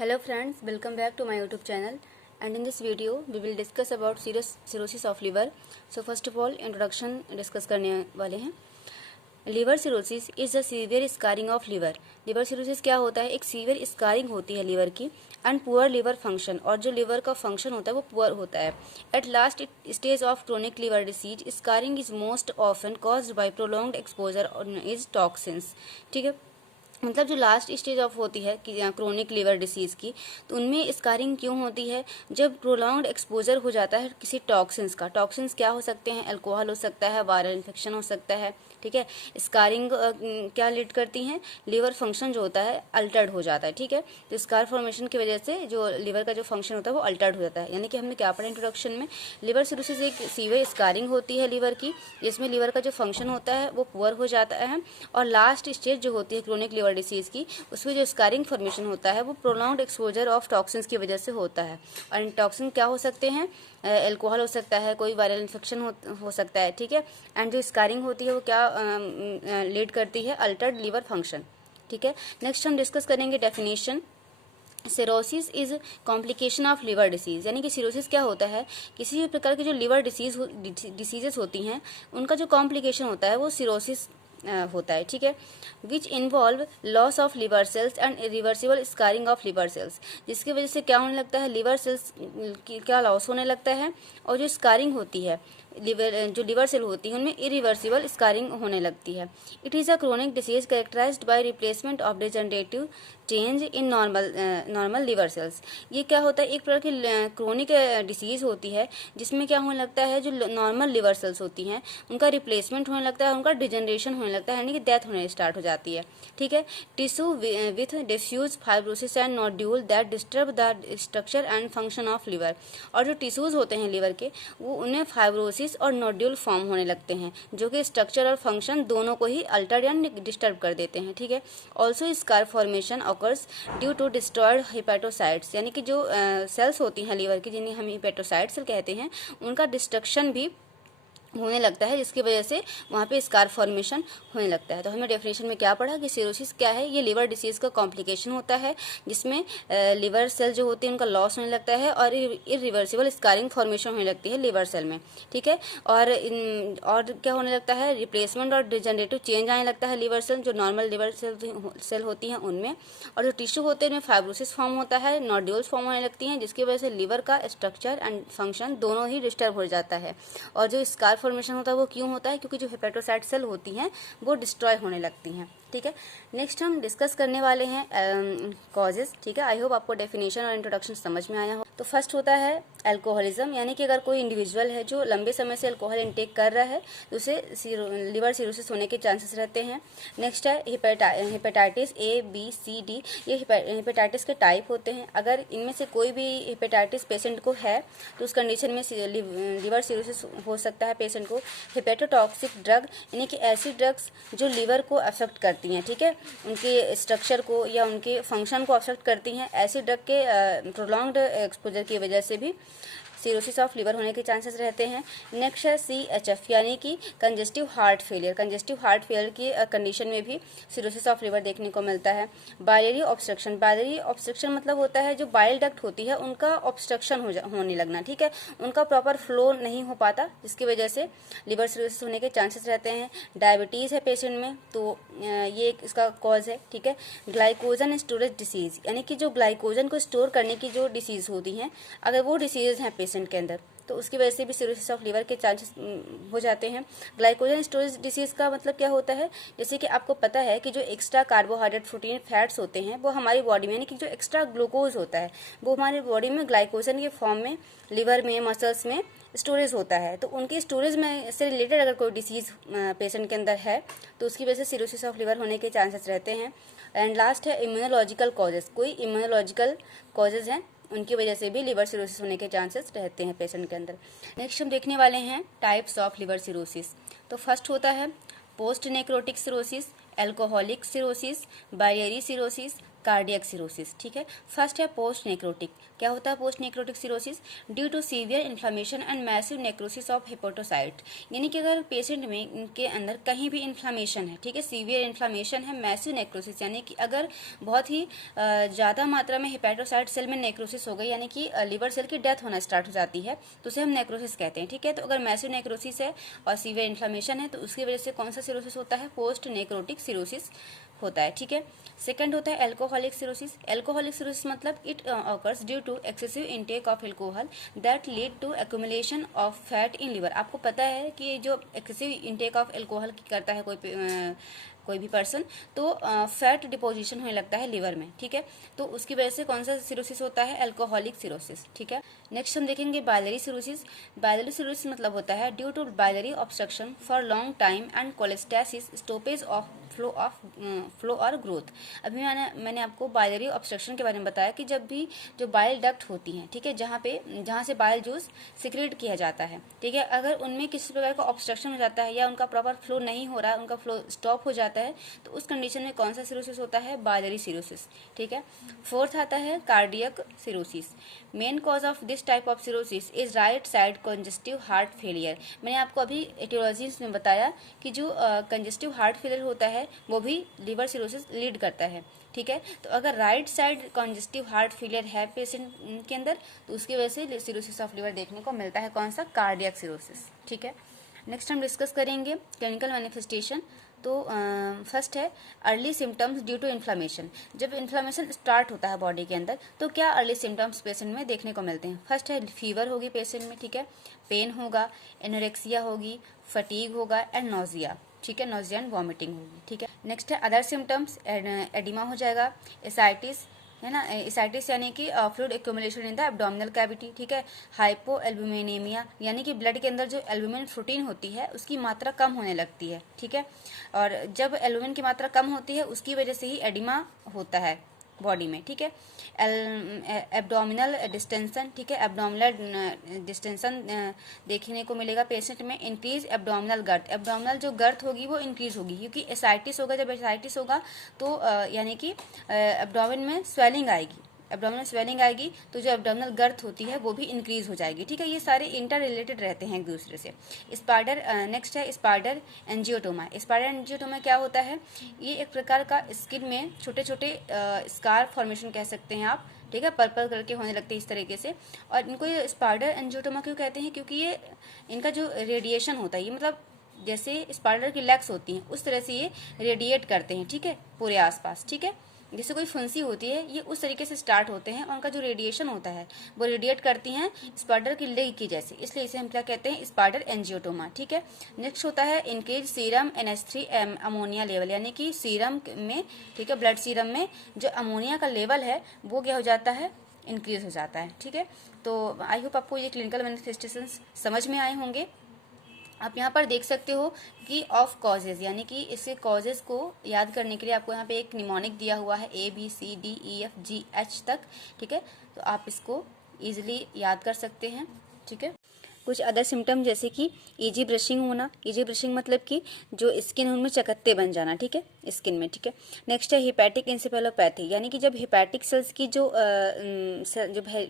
Hello friends, welcome back to my YouTube channel, and in this video we will discuss about cirrhosis of liver. So first of all introduction discuss करने वाले हैं. Liver cirrhosis is the severe scarring of liver. Liver cirrhosis क्या होता है? एक severe scarring होती है liver की एंड पुअर लिवर फंक्शन, और जो लिवर का फंक्शन होता है वो पुअर होता है. At last stage of chronic liver disease scarring is most often caused by prolonged exposure is toxins. ठीक है, मतलब जो लास्ट स्टेज ऑफ होती है कि क्रोनिक लिवर डिसीज़ की, तो उनमें स्कारिंग क्यों होती है? जब प्रोलॉन्ग्ड एक्सपोजर हो जाता है किसी टॉक्सिन्स का. टॉक्सिन्स क्या हो सकते हैं? अल्कोहल हो सकता है, वायरल इन्फेक्शन हो सकता है. ठीक है, स्कारिंग क्या लीड करती हैं? लिवर फंक्शन जो होता है अल्टर्ड हो जाता है. ठीक है, तो स्कार फॉर्मेशन की वजह से जो लिवर का जो फंक्शन होता है वो अल्टर्ड हो जाता है. यानी कि हमने क्या पढ़ा इंट्रोडक्शन में, लिवर सिरोसिस एक सीवियर स्कारिंग होती है लिवर की, जिसमें लिवर का जो फंक्शन होता है वो पुअर हो जाता है, और लास्ट स्टेज जो होती है क्रोनिक लिवर डिसीज़ की, उसमें जो स्कारिंग फॉर्मेशन होता है वो प्रोलॉन्ग्ड एक्सपोजर ऑफ टॉक्सिन्स की वजह से होता है. और इन टॉक्सिन क्या हो सकते हैं? अल्कोहल हो सकता है, कोई वायरल इन्फेक्शन हो सकता है. ठीक है, एंड जो स्कारिंग होती है वो क्या लीड करती है? Altered liver function. ठीक है, नेक्स्ट हम डिस्कस करेंगे definition. Cirrhosis is complication of liver disease. यानी कि सिरोसिस क्या होता है? किसी भी प्रकार की जो लिवर डिसीजेस होती हैं उनका जो कॉम्प्लिकेशन होता है वो सिरोसिस होता है. ठीक है, which involve loss of liver cells and irreversible scarring of liver cells. जिसकी वजह से क्या होने लगता है? लिवर सेल्स की क्या लॉस होने लगता है, और जो स्कारिंग होती है जो लिवर सेल होती है उनमें इरिवर्सिबल स्कारिंग होने लगती है. It is a chronic disease characterised by replacement of degenerative change in normal liver cells. ये क्या होता है? एक प्रकार की क्रोनिक डिसीज़ होती है जिसमें क्या होने लगता है, जो नॉर्मल लिवर सेल्स होती हैं उनका रिप्लेसमेंट होने लगता है, उनका डिजनरेशन होने लगता है, यानी कि डेथ होने स्टार्ट हो जाती है. ठीक है, tissue with diffuse fibrosis and nodule that disturb the structure and function of liver. और जो टिश्यूज़ होते हैं लिवर के, वो उन्हें फाइब्रोसिस और नोड्यूल फॉर्म होने लगते हैं, जो कि स्ट्रक्चर और फंक्शन दोनों को ही अल्टर या डिस्टर्ब कर देते हैं. ठीक है, also scar formation occurs due to destroyed hepatocytes. यानी कि जो सेल्स होती हैं लिवर की, जिन्हें हम हिपेटोसाइट सेल कहते हैं, उनका डिस्ट्रक्शन भी होने लगता है, जिसकी वजह से वहाँ पे स्कार फॉर्मेशन होने लगता है. तो हमें डेफिनेशन में क्या पढ़ा कि सिरोसिस क्या है? ये लिवर डिसीज़ का कॉम्प्लिकेशन होता है जिसमें लिवर सेल जो होते हैं उनका लॉस होने लगता है और इरिवर्सिबल स्कारिंग फॉर्मेशन होने लगती है लिवर सेल में. ठीक है, और क्या होने लगता है? रिप्लेसमेंट और डिजनरेटिव चेंज आने लगता है लिवर सेल, जो नॉर्मल लिवर सेल होती हैं उनमें. और जो टिश्यू होते हैं उनमें फाइब्रोसिस फॉर्म होता है, नोड्यूल्स फॉर्म होने लगती हैं, जिसकी वजह से लिवर का स्ट्रक्चर एंड फंक्शन दोनों ही डिस्टर्ब हो जाता है. और जो स्कार फॉर्मेशन होता है वो क्यों होता है? क्योंकि जो हेपेटोसाइट सेल होती हैं वो डिस्ट्रॉय होने लगती हैं. ठीक है, नेक्स्ट हम डिस्कस करने वाले हैं कॉजेज. ठीक है, आई होप आपको डेफिनेशन और इंट्रोडक्शन समझ में आया हो. तो फर्स्ट होता है अल्कोहलिज्म. यानी कि अगर कोई इंडिविजुअल है जो लंबे समय से अल्कोहल इंटेक कर रहा है तो उसे लिवर सिरोसिस होने के चांसेस रहते हैं. नेक्स्ट है hepatitis A B C D. ये हेपेटाइटिस के टाइप होते हैं. अगर इनमें से कोई भी हेपेटाइटिस पेशेंट को है तो उस कंडीशन में लिवर सिरोसिस हो सकता है पेशेंट को. हेपेटोटॉक्सिक ड्रग, यानी कि ऐसी ड्रग्स जो लिवर को अफेक्ट करती हैं, ठीक है, उनके स्ट्रक्चर को या उनके फंक्शन को अफेक्ट करती हैं, ऐसी ड्रग के प्रोलॉन्ग्ड एक्सपोजर की वजह से भी सिरोसिस ऑफ लिवर होने के चांसेस रहते हैं. नेक्स्ट है CHF, यानी कि congestive heart failure. Congestive heart failure की कंडीशन में भी सिरोसिस ऑफ लिवर देखने को मिलता है. Biliary obstruction. बाइलरी ऑब्स्ट्रक्शन मतलब होता है जो बाइल डक्ट होती है उनका ऑब्स्ट्रक्शन होने लगना. ठीक है, उनका प्रॉपर फ्लो नहीं हो पाता, जिसकी वजह से लिवर सिरोसिस होने के चांसेस रहते हैं. डायबिटीज़ है पेशेंट में तो ये इसका कॉज है. ठीक है, ग्लाइकोजन स्टोरेज डिसीज़, यानी कि जो ग्लाइकोजन को स्टोर करने की जो डिसीज़ होती हैं, अगर वो डिसीज़ हैं पेशेंट के अंदर तो उसकी वजह से भी सिरोसिस ऑफ लिवर के चांसेस हो जाते हैं. ग्लाइकोजन स्टोरेज डिसीज़ का मतलब क्या होता है? जैसे कि आपको पता है कि जो एक्स्ट्रा कार्बोहाइड्रेट प्रोटीन फैट्स होते हैं वो हमारी बॉडी में, यानी कि जो एक्स्ट्रा ग्लूकोज होता है वो हमारी बॉडी में ग्लाइकोजन के फॉर्म में लिवर में, मसल्स में स्टोरेज होता है. तो उनकी स्टोरेज में से रिलेटेड अगर कोई डिसीज़ पेशेंट के अंदर है तो उसकी वजह से सिरोसिस ऑफ लिवर होने के चांसेस रहते हैं. एंड लास्ट है इम्यूनोलॉजिकल कॉजेज. कोई इम्यूनोलॉजिकल कॉजेज हैं उनकी वजह से भी लिवर सिरोसिस होने के चांसेस रहते हैं पेशेंट के अंदर. नेक्स्ट हम देखने वाले हैं टाइप्स ऑफ लिवर सिरोसिस. तो फर्स्ट होता है post necrotic cirrhosis, alcoholic cirrhosis, biliary cirrhosis, cardiac cirrhosis. ठीक है, फर्स्ट है पोस्ट नेक्रोटिक। क्या होता है post necrotic cirrhosis? Due to severe inflammation and massive necrosis of hepatocyte, यानी कि अगर पेशेंट में इनके अंदर कहीं भी इन्फ्लामेशन है, ठीक है, सीवियर इन्फ्लामेशन है, मैसिव नेक्रोसिस यानी कि अगर बहुत ही ज़्यादा मात्रा में हेपेटोसाइट सेल में नेक्रोसिस हो गई, यानी कि लिवर सेल की डेथ होना स्टार्ट हो जाती है, तो उसे हम नेक्रोसिस कहते हैं। ठीक है, तो अगर मैसिव नेक्रोसिस है और सीवियर इन्फ्लामेशन है तो उसकी वजह से कौन सा सिरोसिस होता है? पोस्ट नेक्रोटिक सिरोसिस होता है। ठीक है, सेकंड होता है एल्कोहलिक सिरोसिस। एल्कोहलिक सिरोसिस मतलब it occurs due to excessive intake of alcohol that lead to accumulation of fat in liver. आपको पता है कि जो एक्सेसिव इनटेक ऑफ एल्कोहल करता है कोई भी पर्सन, तो फैट डिपोजिशन होने लगता है लिवर में। ठीक है, तो उसकी वजह से कौन सा सिरोसिस होता है? Alcoholic cirrhosis. ठीक है, नेक्स्ट हम देखेंगे बाइलरी सिरोसिस। बाइलरी सिरोसिस मतलब होता है due to biliary obstruction for long time and cholestasis, stoppage of flow और ग्रोथ। अभी मैंने आपको बाइलरी ऑब्स्ट्रक्शन के बारे में बताया कि जब भी जो बाइल डक्ट होती हैं, ठीक है, जहाँ से बाइल जूस सिक्रेट किया जाता है, ठीक है, अगर उनमें किसी प्रकार का ऑब्स्ट्रक्शन हो जाता है या उनका प्रॉपर फ्लो नहीं हो रहा है, उनका फ्लो स्टॉप हो जाता है, तो उस कंडीशन में कौन सा सिरोसिस होता है? Biliary cirrhosis. ठीक है, फोर्थ आता है cardiac cirrhosis. Main cause of this type of cirrhosis is right side congestive heart failure. मैंने आपको अभी एटियोलॉजी में बताया कि जो कंजेस्टिव हार्ट फेलियर होता है वो भी लिवर सिरोसिस लीड करता है। ठीक है, तो अगर right side congestive heart failure है पेशेंट के अंदर तो उसकी वजह से सिरोसिस ऑफ लिवर देखने को मिलता है। कौन सा? Cardiac cirrhosis. ठीक है, नेक्स्ट हम डिस्कस करेंगे क्लिनिकल मैनिफेस्टेशन। तो फर्स्ट है early symptoms due to inflammation. जब इन्फ्लामेशन स्टार्ट होता है बॉडी के अंदर तो क्या अर्ली सिम्टम्स पेशेंट में देखने को मिलते हैं? फर्स्ट है फीवर होगी पेशेंट में, ठीक है, पेन होगा, एनोरेक्सिया होगी, फटीग होगा एंड नोजिया। ठीक है, नोजिया एंड वॉमिटिंग होगी। ठीक है, नेक्स्ट है अदर सिम्टम्स, एडिमा हो जाएगा, एसाइटिस है ना, एसाइटिस यानी कि fluid accumulation in the abdominal cavity. ठीक है, हाइपो एल्बुमिनेमिया यानी कि ब्लड के अंदर जो एल्बुमिन प्रोटीन होती है उसकी मात्रा कम होने लगती है। ठीक है, और जब एल्बुमिन की मात्रा कम होती है उसकी वजह से ही एडिमा होता है बॉडी में। ठीक है, एब्डोमिनल डिस्टेंशन, ठीक है, एब्डोमिनल डिस्टेंशन देखने को मिलेगा पेशेंट में। इंक्रीज एब्डोमिनल गर्थ, एब्डोमिनल जो गर्थ होगी वो इंक्रीज होगी क्योंकि एसाइटिस होगा। जब एसाइटिस होगा तो यानी कि एब्डोमिन में स्वेलिंग आएगी, एब्डोमिनल स्वेलिंग आएगी तो जो एब्डोमिनल गर्थ होती है वो भी इंक्रीज हो जाएगी। ठीक है, ये सारे इंटर रिलेटेड रहते हैं एक दूसरे से। स्पाइडर नेक्स्ट है स्पाइडर एंजियोटोमा। स्पाइडर एंजियोटोमा क्या होता है? ये एक प्रकार का स्किन में छोटे छोटे स्कार फॉर्मेशन कह सकते हैं आप। ठीक है, पर्पल करके होने लगते हैं इस तरीके से। और इनको ये स्पाइडर एंजियोटोमा क्यों कहते हैं? क्योंकि ये इनका जो रेडिएशन होता है, ये मतलब जैसे स्पाइडर की लेग्स होती हैं उस तरह से ये रेडिएट करते हैं। ठीक है, पूरे आसपास। ठीक है, जैसे कोई फुंसी होती है ये उस तरीके से स्टार्ट होते हैं और उनका जो रेडिएशन होता है वो रेडिएट करती हैं स्पाइडर की लेग की जैसे, इसलिए इसे हम क्या कहते हैं? स्पाइडर एंजियोटोमा। ठीक है, नेक्स्ट होता है increase serum NH3 ammonia level, यानी कि सीरम में, ठीक है, ब्लड सीरम में जो अमोनिया का लेवल है वो क्या हो जाता है? इंक्रीज हो जाता है। ठीक है, तो आई होप आपको ये क्लिनिकल मैनिफेस्टेशंस समझ में आए होंगे। आप यहाँ पर देख सकते हो कि ऑफ कॉजेज, यानी कि इसके कॉजेज को याद करने के लिए आपको यहाँ पे एक निमोनिक दिया हुआ है ABCDEFGH तक। ठीक है, तो आप इसको इजीली याद कर सकते हैं। ठीक है, कुछ अदर सिम्टम जैसे कि इजी ब्रशिंग होना। इजी ब्रशिंग मतलब कि जो स्किन है उनमें चकत्ते बन जाना। ठीक है, स्किन में। ठीक है, नेक्स्ट है हिपैटिक इंसेफेलोपैथी, यानी कि जब हिपैटिक सेल्स की जो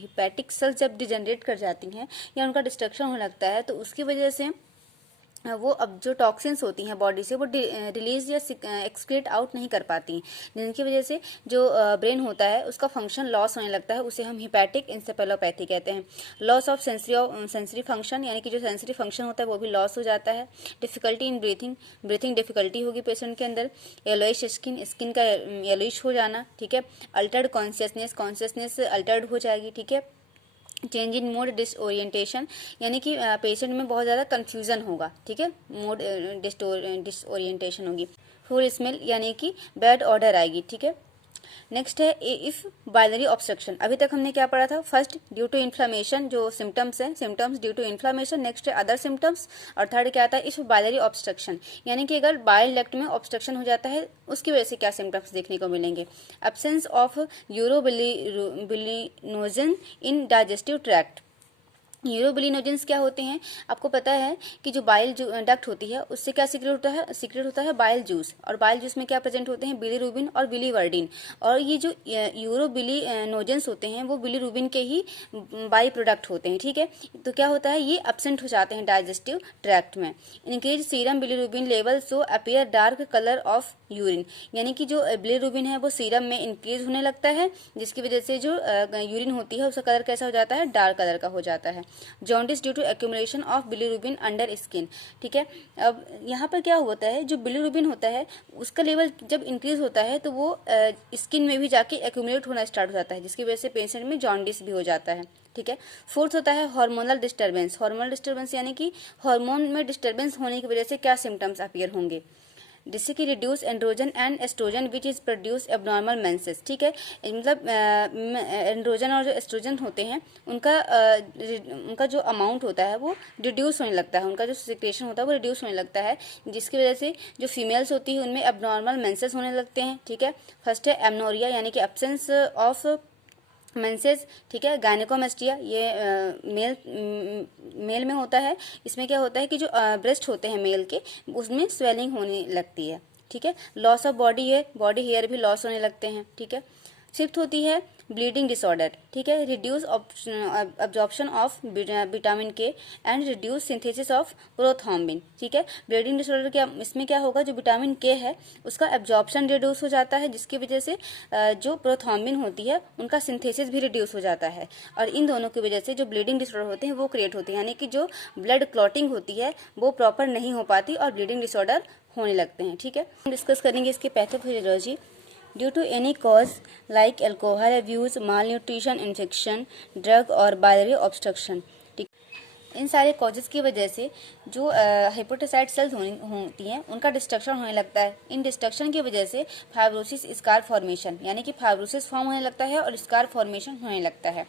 हिपैटिक सेल्स जब डिजेनरेट कर जाती हैं या उनका डिस्ट्रक्शन होने लगता है तो उसकी वजह से वो अब जो टॉक्सिन्स होती हैं बॉडी से वो रिलीज या एक्सक्रीट आउट नहीं कर पाती, जिनकी वजह से जो ब्रेन होता है उसका फंक्शन लॉस होने लगता है, उसे हम हिपैटिक इंसेफेलोपैथी कहते हैं। लॉस ऑफ सेंसरी फंक्शन, यानी कि जो सेंसरी फंक्शन होता है वो भी लॉस हो जाता है। डिफिकल्टी इन ब्रीथिंग डिफिकल्टी होगी पेशेंट के अंदर। येलोइश स्किन का येलोइश हो जाना। ठीक है, अल्टर्ड कॉन्शियसनेस अल्टर्ड हो जाएगी। ठीक है, चेंज इन मोड डिसओरिएंटेशन, यानी कि पेशेंट में बहुत ज़्यादा कंफ्यूजन होगा। ठीक है, मोड डिसओरिएंटेशन होगी। फुल स्मेल, यानी कि बैड ऑर्डर आएगी। ठीक है, नेक्स्ट है इफ बाइलरी ऑब्स्ट्रक्शन। अभी तक हमने क्या पढ़ा था? फर्स्ट ड्यू टू इन्फ्लामेशन, जो सिम्टम्स हैं, symptoms due to inflammation. Next है अदर सिम्टम्स, और थर्ड क्या आता है? इफ बाइलरी ऑब्स्ट्रक्शन, यानी कि अगर बाइल डक्ट में ऑब्स्ट्रक्शन हो जाता है उसकी वजह से क्या सिम्टम्स देखने को मिलेंगे? Absence of urobilinogen in digestive tract, urobilinogens क्या होते हैं, आपको पता है कि जो बाइल डक्ट होती है उससे क्या सीक्रेट होता है बाइल जूस, और बाइल जूस में क्या प्रेजेंट होते हैं बिलीरुबिन और बिलीवर्डिन, और ये जो यूरोबिलिनोजेंस होते हैं वो बिलीरुबिन के ही बाई प्रोडक्ट होते हैं, ठीक है। तो क्या होता है, ये एब्सेंट हो जाते हैं डाइजेस्टिव ट्रैक्ट में। Increase serum bilirubin level so appear dark colour of urine, यानी कि जो बिलीरुबिन है वो सीरम में इंक्रीज होने लगता है, जिसकी वजह से जो यूरिन होती है उसका कलर कैसा हो जाता है, डार्क कलर का हो जाता है। Jaundice due to accumulation of bilirubin under skin, ठीक है। अब यहाँ पर क्या होता है, जो बिलीरुबिन होता है उसका लेवल जब इंक्रीज होता है तो वो स्किन में भी जाके एक्यूमुलेट होना स्टार्ट हो जाता है, जिसकी वजह से पेशेंट में जॉन्डिस भी हो जाता है, ठीक है। फोर्थ होता है हार्मोनल डिस्टर्बेंस। हार्मोनल डिस्टर्बेंस यानी कि हार्मोन में डिस्टर्बेंस होने की वजह से क्या सिम्टम्स अपीयर होंगे, जिससे कि reduce androgen and oestrogen which is produce abnormal menses, ठीक है। मतलब एंड्रोजन और जो एस्ट्रोजन होते हैं उनका जो अमाउंट होता है वो रिड्यूस होने लगता है, उनका जो सिक्रेशन होता है वो रिड्यूस होने लगता है, जिसकी वजह से जो फीमेल्स होती है उनमें एबनॉर्मल मेंसेस होने लगते हैं, ठीक है। फर्स्ट है एमनोरिया यानी कि एब्सेंस ऑफ मेंसेस, ठीक है। गायनेकोमेस्टिया ये मेल में होता है, इसमें क्या होता है कि जो ब्रेस्ट होते हैं मेल के उसमें स्वेलिंग होने लगती है, ठीक है। लॉस ऑफ बॉडी हेयर भी लॉस होने लगते हैं, ठीक है। फिफ्थ होती है ब्लीडिंग डिसऑर्डर, ठीक है। रिड्यूस अब्जॉर्प्शन ऑफ विटामिन के and reduce synthesis of prothrombin, ठीक है। ब्लीडिंग डिसऑर्डर क्या, इसमें क्या होगा, जो विटामिन के है उसका एब्जॉर्प्शन रिड्यूस हो जाता है, जिसकी वजह से जो प्रोथॉम्बिन होती है उनका सिंथेसिस भी रिड्यूस हो जाता है, और इन दोनों की वजह से जो ब्लीडिंग डिसऑर्डर होते हैं वो क्रिएट होते हैं, यानी कि जो ब्लड क्लॉटिंग होती है वो प्रॉपर नहीं हो पाती और ब्लीडिंग डिसऑर्डर होने लगते हैं, ठीक है। डिस्कस करेंगे इसके pathophysiology. Due to any cause like alcohol abuse, malnutrition, infection, drug और बाइलरी ऑब्स्ट्रक्शन, इन सारे कॉजेज की वजह से जो हेपेटोसाइट सेल्स होती हैं उनका डिस्ट्रक्शन होने लगता है। इन डिस्ट्रक्शन की वजह से फाइब्रोसिस स्कार फॉर्मेशन यानी कि फाइब्रोसिस फॉर्म होने लगता है और स्कार फॉर्मेशन होने लगता है।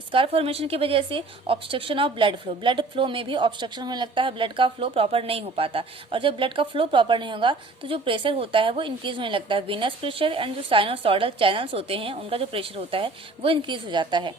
स्कार फॉर्मेशन की वजह से ऑब्स्ट्रक्शन ऑफ ब्लड फ्लो में भी ऑब्स्ट्रक्शन होने लगता है, ब्लड का फ्लो प्रॉपर नहीं हो पाता, और जब ब्लड का फ्लो प्रॉपर नहीं होगा तो जो प्रेशर होता है वो इंक्रीज होने लगता है। वीनस प्रेशर एंड जो साइनोसॉइडल चैनल्स होते हैं उनका जो प्रेशर होता है वो इंक्रीज हो जाता है।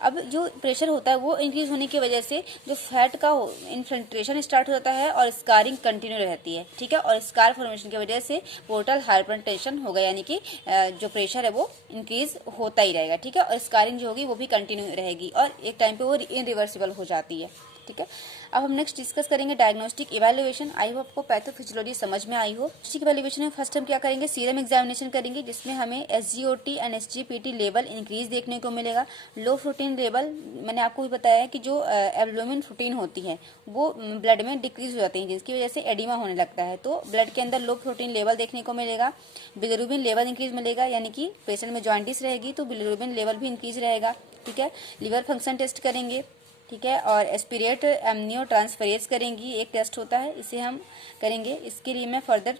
अब जो प्रेशर होता है वो इंक्रीज होने की वजह से जो फैट का इन्फिल्ट्रेशन स्टार्ट हो जाता है और स्कारिंग कंटिन्यू रहती है, ठीक है। और स्कार फॉर्मेशन की वजह से पोर्टल हाइपरटेंशन होगा, यानी कि जो प्रेशर है वो इंक्रीज होता ही रहेगा, ठीक है। और स्कारिंग जो होगी वो भी कंटिन्यू रहेगी और एक टाइम पे वो इनरिवर्सिबल हो जाती है, ठीक है। अब हम नेक्स्ट डिस्कस करेंगे डायग्नोस्टिक इवैल्यूएशन। आई होप आपको पैथोफिजियोलॉजी समझ में आई हो। डायग्नोस्टिक इवैल्यूएशन में फर्स्ट हम क्या करेंगे, सीरम एग्जामिनेशन करेंगे, जिसमें हमें SGOT and SGPT level increase देखने को मिलेगा। लो प्रोटीन लेवल, मैंने आपको भी बताया है कि जो एल्बुमिन प्रोटीन होती है वो ब्लड में डिक्रीज हो जाती है, जिसकी वजह से एडिमा होने लगता है, तो ब्लड के अंदर लो प्रोटीन लेवल देखने को मिलेगा। बिलिरुबिन लेवल इंक्रीज मिलेगा, यानी कि पेशेंट में जॉन्डिस रहेगी तो बिलिरुबिन लेवल भी इंक्रीज रहेगा, ठीक है। लिवर फंक्शन टेस्ट करेंगे, ठीक है। और एस्पिरेट एमनियो ट्रांसफरेज करेंगी, एक टेस्ट होता है, इसे हम करेंगे। इसके लिए मैं फर्दर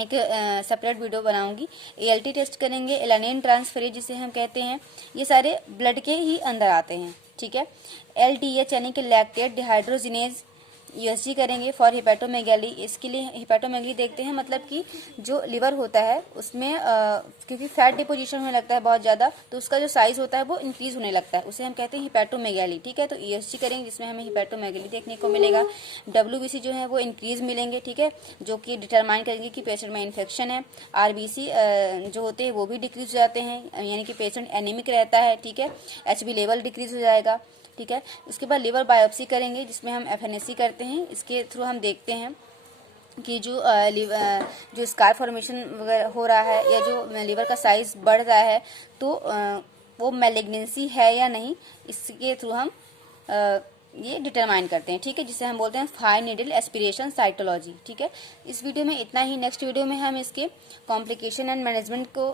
एक सेपरेट वीडियो बनाऊंगी। ALT टेस्ट करेंगे, एलानिन ट्रांसफरेज जिसे हम कहते हैं, ये सारे ब्लड के ही अंदर आते हैं, ठीक है। LDH यानी कि लैक्टेट डिहाइड्रोजिनेज USG करेंगे फॉर हिपैटोमेगैली। इसके लिए हिपैटोमेगैली देखते हैं, मतलब कि जो लिवर होता है उसमें क्योंकि फैट डिपोजिशन होने लगता है बहुत ज़्यादा, तो उसका जो साइज होता है वो इंक्रीज होने लगता है, उसे हम कहते हैं हिपैटोमेगैली, ठीक है। तो ESG करेंगे जिसमें हमें हिपैटोमेगैली देखने को मिलेगा। WBC जो है वो इंक्रीज मिलेंगे, ठीक है, जो कि डिटरमाइन करेंगे कि पेशेंट में इन्फेक्शन है। RBC जो होते हैं वो भी डिक्रीज हो जाते हैं, यानी कि पेशेंट एनीमिक रहता है, ठीक है। HB लेवल डिक्रीज हो जाएगा, ठीक है। उसके बाद लिवर बायोप्सी करेंगे जिसमें हम FNAC करते हैं, इसके थ्रू हम देखते हैं कि जो स्कार फॉर्मेशन वगैरह हो रहा है या जो लिवर का साइज बढ़ रहा है तो वो मैलिग्नेंसी है या नहीं, इसके थ्रू हम ये डिटरमाइन करते हैं, ठीक है, जिसे हम बोलते हैं फाइन नीडल एस्पिरेशन साइटोलॉजी, ठीक है। इस वीडियो में इतना ही। नेक्स्ट वीडियो में हम इसके कॉम्प्लिकेशन एंड मैनेजमेंट को